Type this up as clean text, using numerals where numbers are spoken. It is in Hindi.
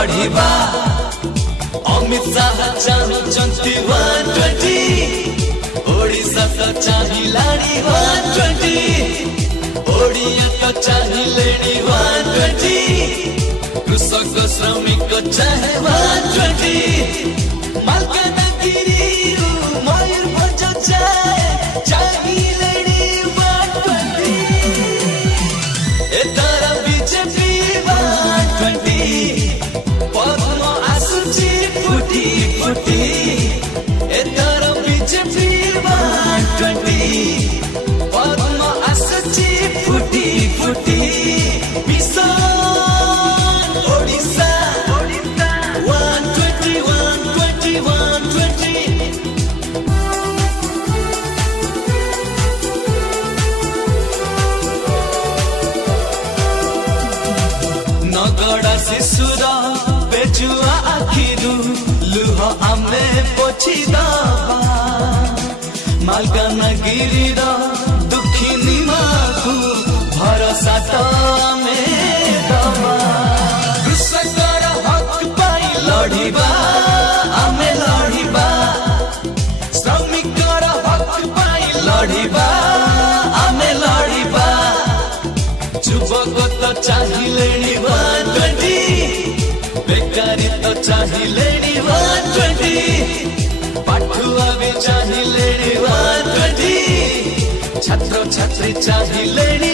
लड़िबा अमित शाह चाहुचंती 120 ओडिशा तो चाहिलाणी 120 ओडिया तो चाहिलेणी 120 कृषक श्रमिक चाहे 120 मालकानगिरी मयूरभंज चाहिलेणी 120 एतर बीजेपी 120 पद्म आसुची फुटी फुटी एतर बीजेपी 120 पद्म आसुची फुटी फुटी मिशन ओडिशा 120 120 120 नगड़ा शिशुर बेजुआ आखिरु लुह आमे पोछिदा मालकानगिरीर दुखिनी माखु भरोसा तो आमे दबा कृषकर हक पाई लड़िबा आमे लड़िबा श्रमिकर हक पाई लड़िबा आमे लड़िबा युवक तो चाहिलेणी 120 बेकारी तो चाहिलेणी 120 पाठुआ भी चाहिलेणी 120 छात्र छात्री चाहिलेणी